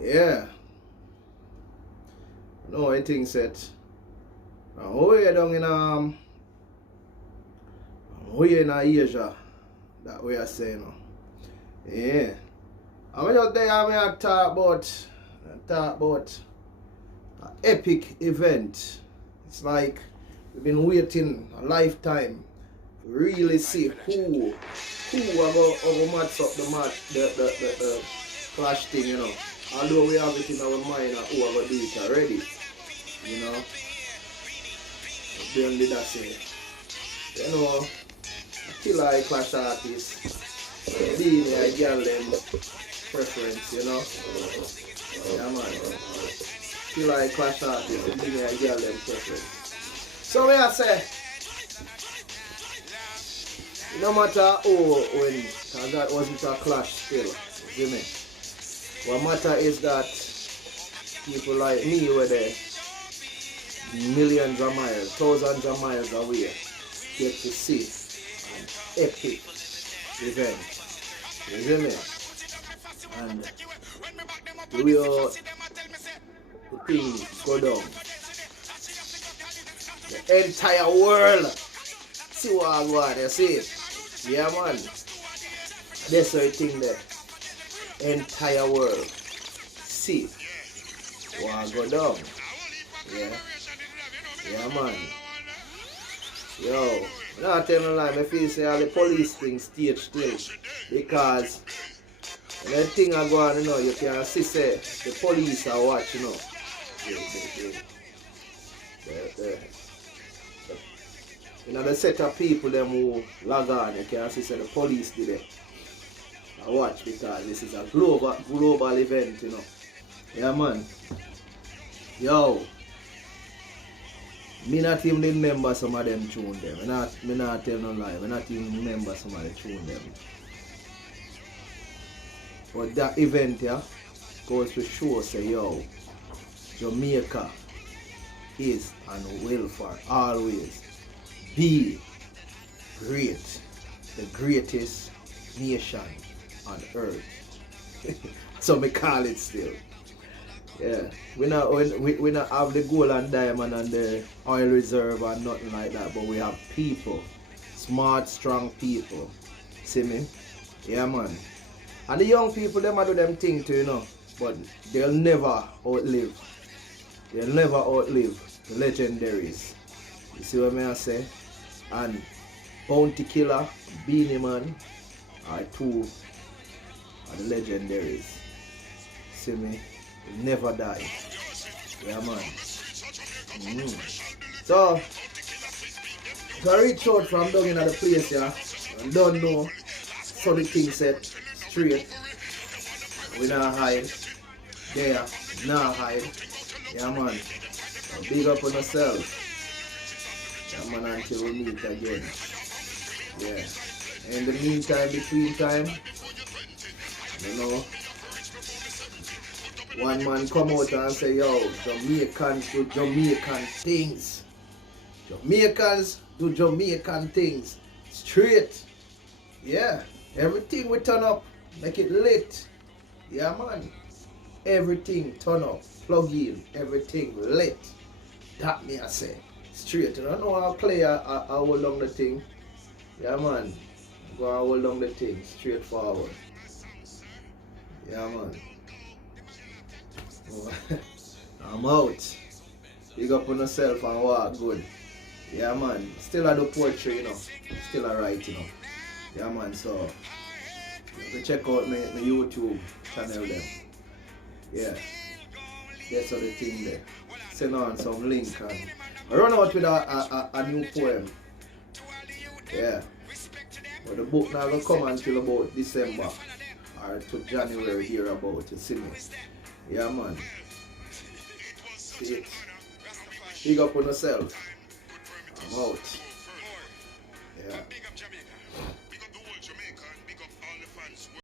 Yeah. No, I think that. We're down in Asia. That we are saying. Yeah. I'm just there. I talk about an epic event. It's like we've been waiting a lifetime to really see who are going to match up the clash thing, you know. Although we have it in our mind who are going to do it already, you know. Then did I say, you know, till I clash artists, being a girl them preference, you know. Yeah man. Till I clash artists, being a girl them preference. So I say, no matter who win, because that wasn't a clash still, you see me? What matter is that people like me were there millions of miles, thousands of miles away get to see an epic event. You see me? And the way the things go down. The entire world see what I want, you see? Yeah man. That's the thing there. Entire world see what I go down. Yeah. Yeah man. Yo, I'm not telling you lie, I feel say all the police thing stage still. Because when the thing are going, you know, you can see say the police are watching, you know. You know, the set of people them who log on, you can see say the police did it. I watch because this is a global event, you know. Yeah man. Yo. Me not even remember some of them tune them. Me not tell no lie. Me not even remember some of the tune them. But that event yeah goes to show say yo, Jamaica is and will for always be great. The greatest nation on earth. So me call it still. Yeah, we not have the gold and diamond and the oil reserve and nothing like that, but we have people, smart, strong people. See me? Yeah, man. And the young people, them do them thing too, you know, but they'll never outlive. They'll never outlive the legendaries. You see what I say? And Bounty Killer, Beanie Man are two of the legendaries. See me? Never die. Yeah man. So I reach out from down in the place yeah, and don't know so the thing said straight. We not hide. There, not hide. Yeah man. So big up on yourself. Yeah man, until we meet again. Yeah. In the meantime, between time, you know, one man come out and say, yo, Jamaicans do Jamaican things. Jamaicans do Jamaican things. Straight. Yeah. Everything we turn up. Make it lit. Yeah, man. Everything turn up. Plug in. Everything lit. That me I say. Straight. You don't know how play I hold on the thing. Yeah, man. Go and hold on the thing. Straightforward. Yeah, man. I'm out. Big up on yourself and walk good. Yeah man. Still I do poetry, you know. Still I write, you know. Yeah man, so you can check out my YouTube channel there. Yeah. That's all the thing there. Send on some link and I run out with a new poem. Yeah. But the book not gonna come until about December or to January here about, you see me. Yeah man. See it. Big up on yourself. I'm out. Yeah.